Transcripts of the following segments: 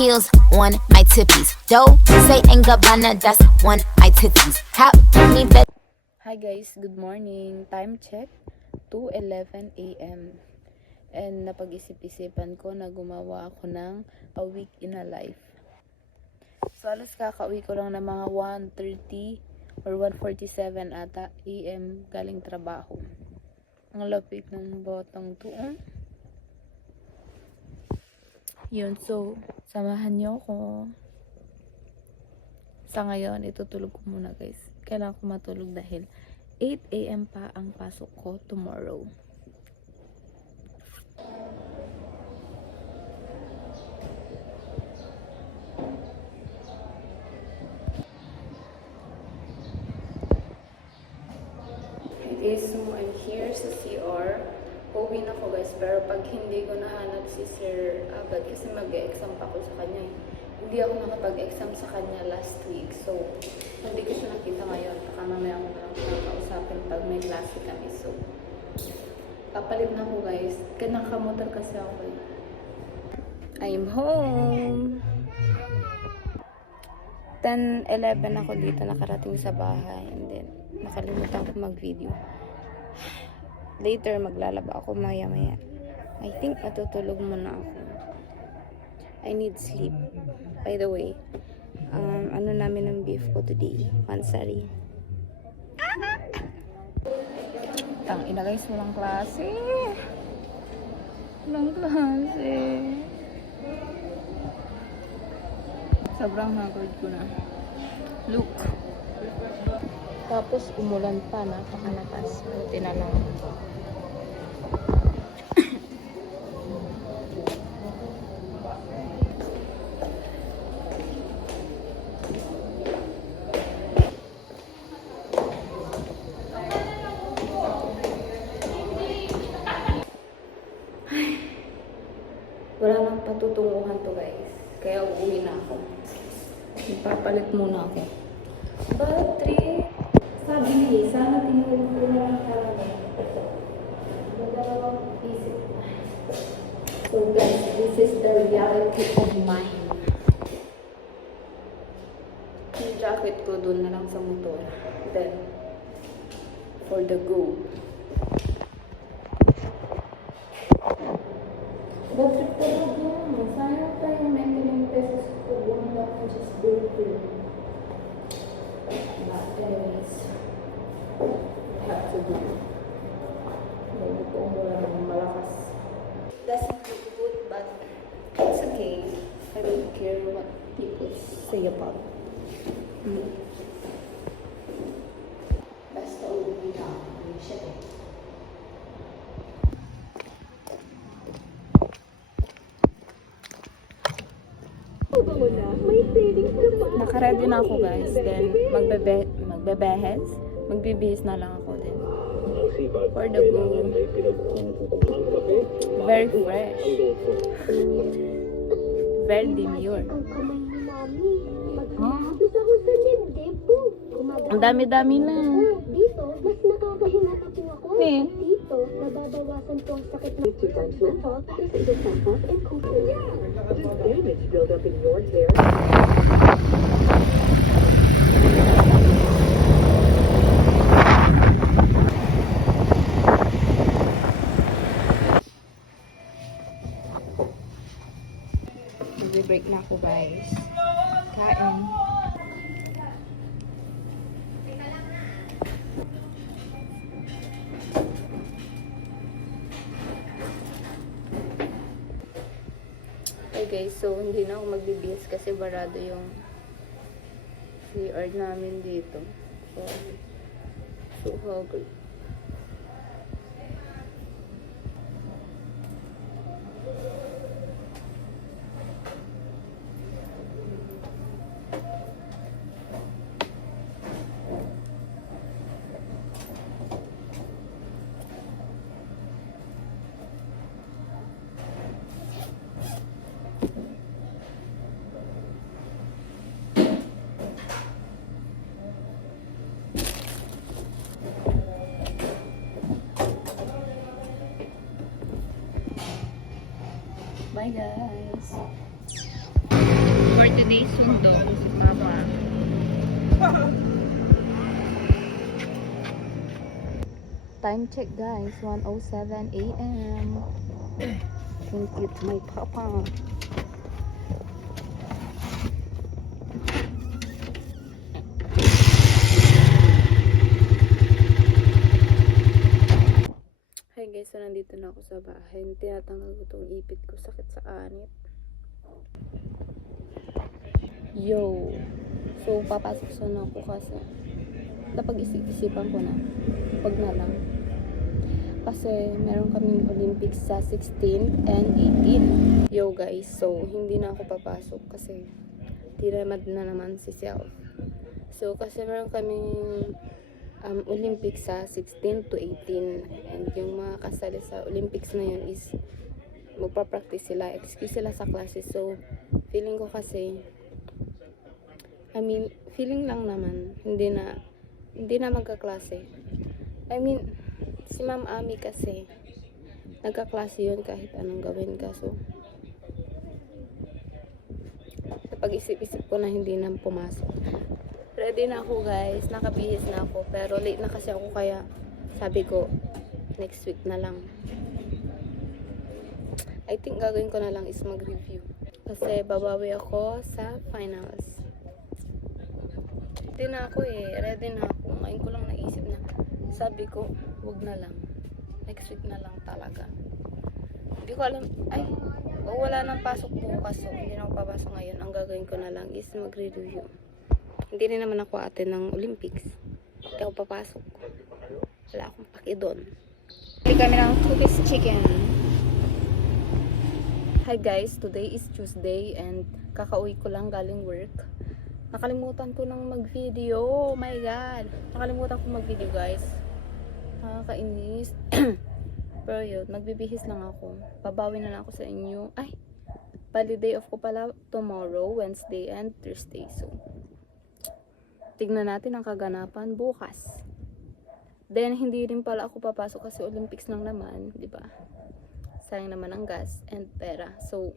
heels on my tippies. Dough, say and Gabbana, that's on my titties. How me bet. Hi guys, good morning. Time check, 2:11 a.m. And napag-isip-isipan ko na gumawa ako ng a week in a life. So alas kakauwi ko lang ng mga 1:30 or 1:47 ata a.m. galing trabaho. Ang lapit ng botang to. Yun, so samahan niyo ko. Sa ngayon, itutulog ko muna guys. Kailangan ko matulog dahil 8 a.m. pa ang pasok ko tomorrow. Okay, so I'm here sa CR. Pauwi na ko guys, pero pag hindi ko nahanap si Sir agad kasi mag-exam pa ako sa kanya eh. Hindi ako nakapag-exam sa kanya last week, so hindi ko siya nakita ngayon. Baka mamaya ako na lang nakakausapin pag may klase kami. So, kapalit na ako guys. Nakamotor kasi ako eh. I'm home! 10:11 ako dito nakarating sa bahay and then nakalimutan ko mag-video. Later maglalaba ako maya-maya. I think matutulog muna ako. I need sleep. By the way, ano namin ang beef ko today? Pansari. Tang ina guys, walang klase. Walang klase. Sobrang haggard ko na. Look. Tapos umulan pa, napakalakas. Buti na lang. Wala nang patutunguhan to guys. Kaya uuwi na ako. Ipapalit muna ako. Battery. Sabi niya, sana tinulog ko na lang talaga. Magdalawang isip na. So guys, this is the reality of mine. Yung jacket ko doon na lang sa motor. Then, for the go. But talaga, sayang pa yung 99 pesos ko. Bumila ko just do it. But anyways, I have to do it. Bago ko mula ng malakas. Doesn't look good, but it's okay. I don't care what people say about it. Basta uwi na ako. Shit. Nakaready na ako guys. Then magbebehis. Magbibihis na lang ako din. For the go. Very fresh. Very demure. Ang dami-dami na. Dito, mas nakakahinata po ako. Dito, nababawasan po ang sakit ng mental, physical, and culture. Damage build up in your hair. Break na ako guys. Kain. Okay guys, so hindi na ako magbibihis kasi barado yung CR namin dito. So hungry. Bye guys. for today's sundo si Papa. Time check guys, 1:07 AM. Thank you to my Papa. Hi guys, so nandito na ako sa bahay. Tinatanggal ko itong ipit ko, sakit sa anit. Yo! So, papasok sana ako kasi napag-isipan ko na. Wag na lang. Kasi meron kaming Olympics sa 16 and 18. Yo guys, so hindi na ako papasok kasi tinamad na naman si self. So, kasi meron kaming Olympics sa 16 to 18 and yung mga kasali sa Olympics na yun is magpa-practice sila, excuse sila sa classes. So feeling ko kasi feeling lang naman hindi na magkaklase. Si Ma'am Ami kasi nagkaklase yun kahit anong gawin ka. So napag-isip-isip ko na hindi na pumasok. Ready na ako guys, nakabihis na ako, pero late na kasi ako kaya sabi ko next week na lang. I think gagawin ko na lang is mag-review kasi babawi ako sa finals. Ready na ako ready na ako. Ngayon ko lang naisip na sabi ko wag na lang, next week na lang talaga. Hindi ko alam, wala nang pasok bukas, so hindi na ako papasok ngayon. Ang gagawin ko na lang is mag-review. Hindi rin naman ako ate ng Olympics. Hindi ako papasok. Wala akong paki doon. Bili kami ng 2-piece chicken. Hi guys, today is Tuesday and kakauwi ko lang galing work. Nakalimutan ko nang mag-video. Oh my god. Nakalimutan ko mag-video guys. Nakakainis. Pero yun, magbibihis lang ako. Babawi na lang ako sa inyo. Bali day off ko pala tomorrow, Wednesday and Thursday. So, tignan natin ang kaganapan bukas. Then, hindi rin pala ako papasok kasi Olympics lang naman, di ba? Sayang naman ang gas and pera. So,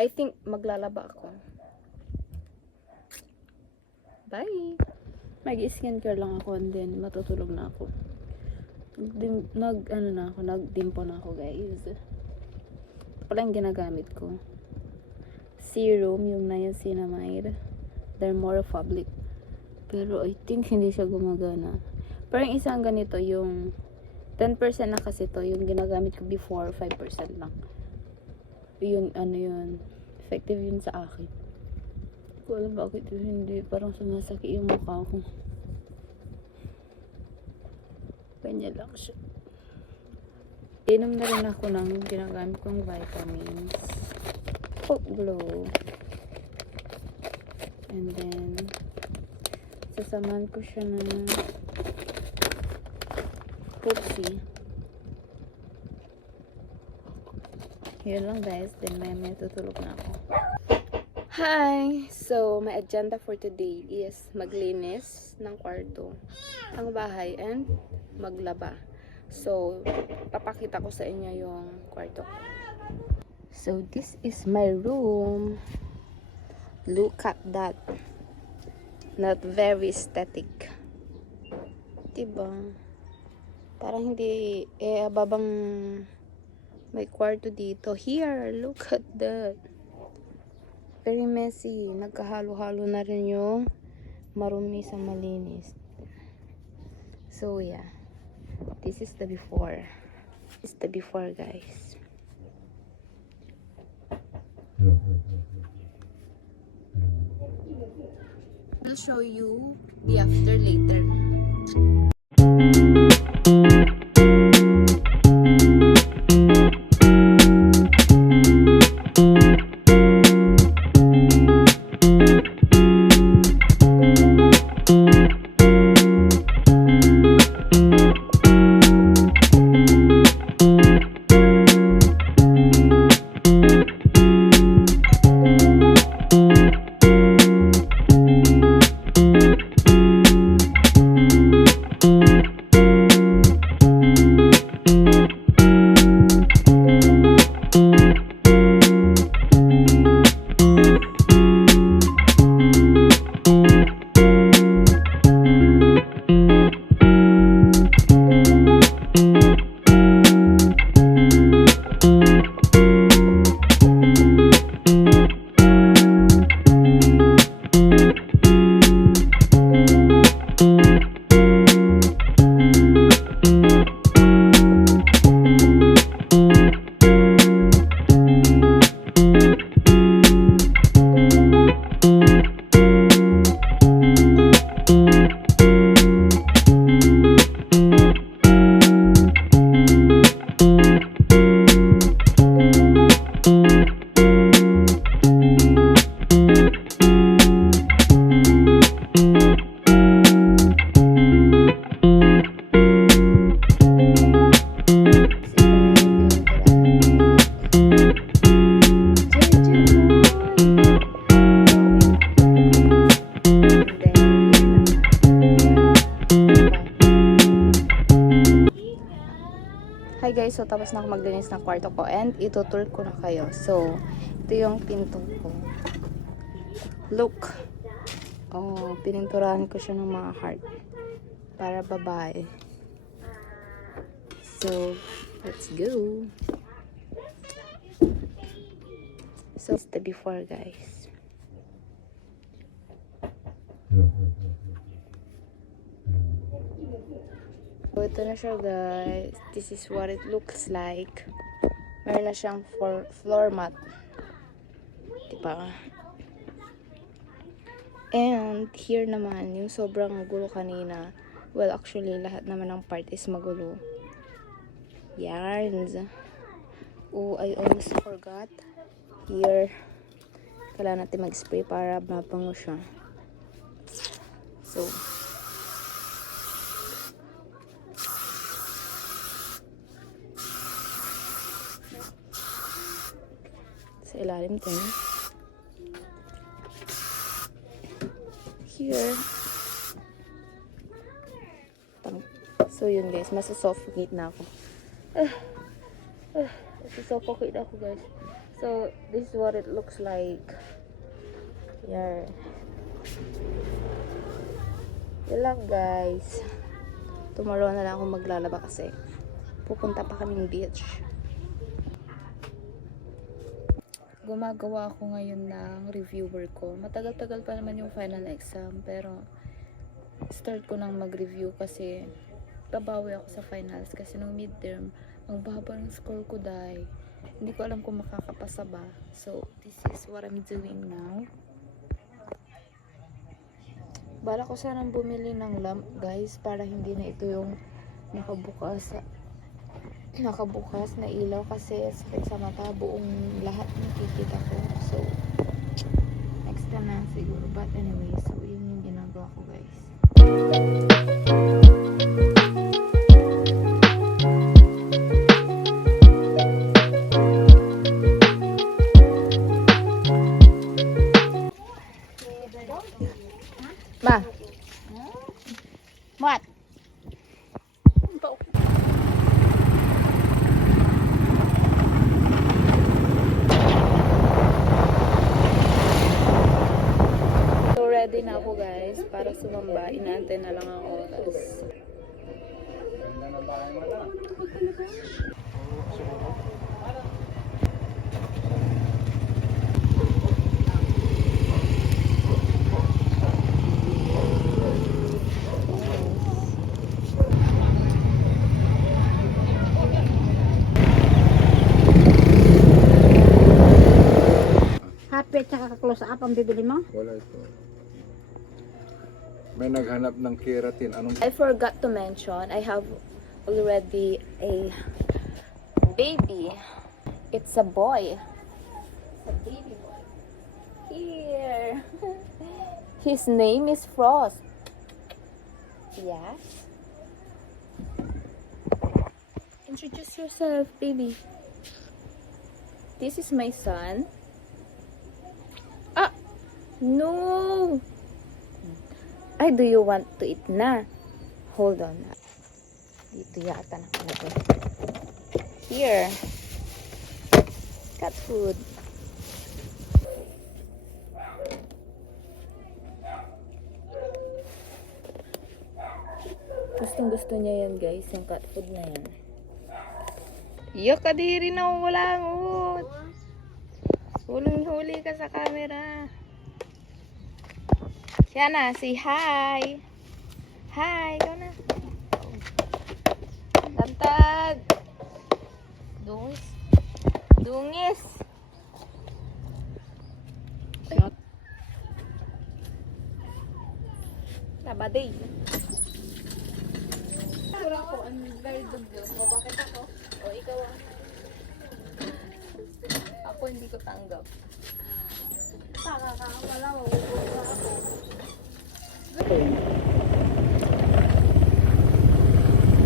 I think maglalaba ako. Bye! Mag-skin care lang ako and then matutulog na ako. Nagdimpo na ako guys. Ito pala yung ginagamit ko. Serum, yung niacinamide. Dermora Fabric. Pero I think hindi siya gumagana. Pero yung isang ganito, yung 10% na kasi to, yung ginagamit ko before, 5% lang. Yung yun, effective yun sa akin. Hindi ko alam bakit hindi, parang sumasakit yung mukha ko. Ganyan lang siya. Inom na rin ako ng ginagamit kong vitamins. Hope Glow. And then, sasamahan ko siya ng Pupsi. Yun lang guys. Then may tutulog na ako. Hi! So, my agenda for today is maglinis ng kwarto, ang bahay, and maglaba. So, papakita ko sa inyo yung kwarto. So, this is my room. Look at that. Not very aesthetic. Diba? Parang hindi, babang may kwarto dito. Here, look at that. Very messy. Nagkahalo-halo na rin yung marumi sa malinis. So, yeah. This is the before. This is the before, guys. I'll show you the after later. tapos na ako maglinis ng kwarto ko and itutur ko na kayo. So, ito yung pinto ko. Look. Oh, pininturahan ko siya ng mga heart. Para babae. So, let's go. So, it's the before, guys. So, ito na siya, guys. This is what it looks like. Meron na siyang floor mat. Diba? And, here naman, yung sobrang gulo kanina. Well, actually, lahat naman ng part is magulo. Yarns. Oh, I almost forgot. Here, kailangan natin mag-spray para mabango siya. So, sa ilalim din. Here. So, yun guys. Masusuffocate na ako. Masusuffocate ako guys. So, this is what it looks like. Here. Yan lang guys. Tomorrow na lang ako maglalaba kasi pupunta pa kaming beach. Gumagawa ako ngayon ng reviewer ko. Matagal-tagal pa naman yung final exam, pero start ko nang mag-review kasi babawi ako sa finals kasi nung midterm, ang baba ng score ko dahil hindi ko alam kung makakapasa ba. So, this is what I'm doing now. Bala ko sanang bumili ng lamp guys para hindi na ito yung nakabukas na ilaw kasi sakit sa mata, buong lahat nakikita ko. So, next time na siguro. But anyway, so yun yung ginagawa ko guys. Ba? What? So ready na ako guys para sumamba. Inaantay na lang ang oras. Happy at saka close up ang bibili mo? Wala ito. May naghanap ng keratin. Anong I forgot to mention, I have already a baby. It's a boy. It's a baby boy. Here. His name is Frost. Yes. Introduce yourself, baby. This is my son. Ah! No! Ay, do you want to eat na? Hold on. Dito yata nakalagay. Here. Cat food. Gustong gusto niya yan guys, yung cat food na yan. Yok, kadiri na wala ang uot. Hulong-huli ka sa camera. Siya na, say hi. Hi, ikaw na. Tantad. Dungis. Dungis. Nabaday. Pura ko, ang very good yun. O bakit ako? O ikaw ah. Ako hindi ko tanggap. Taka ka, wala mo.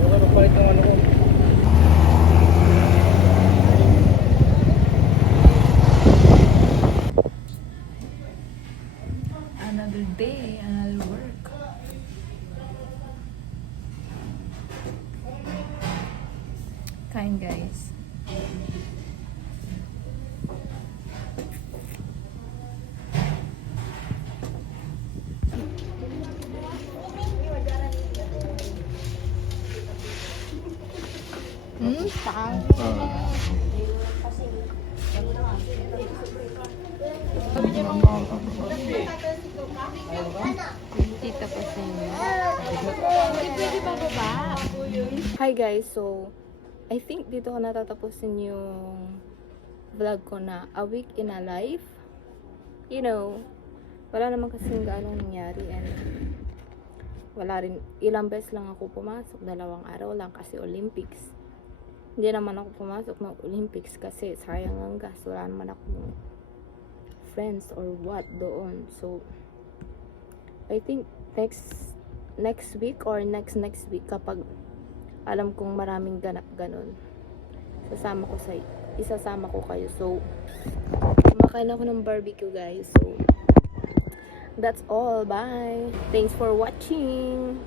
Huwag ka palit ng ano ko. Another day, another work. Kain guys. Tita ko sa inyo. Hi guys, so I think dito ko natatapusin yung vlog ko na a week in a life. You know, wala naman kasing gaano nangyari and wala rin, ilang beses lang ako pumasok, 2 araw lang kasi Olympics. Hindi naman ako pumasok ng Olympics kasi sayang ang gas, wala naman akong friends or what doon. So I think next week or next week kapag alam kong maraming ganap ganun, isasama ko kayo. So kumakain ako ng barbecue guys. So that's all. Bye. Thanks for watching.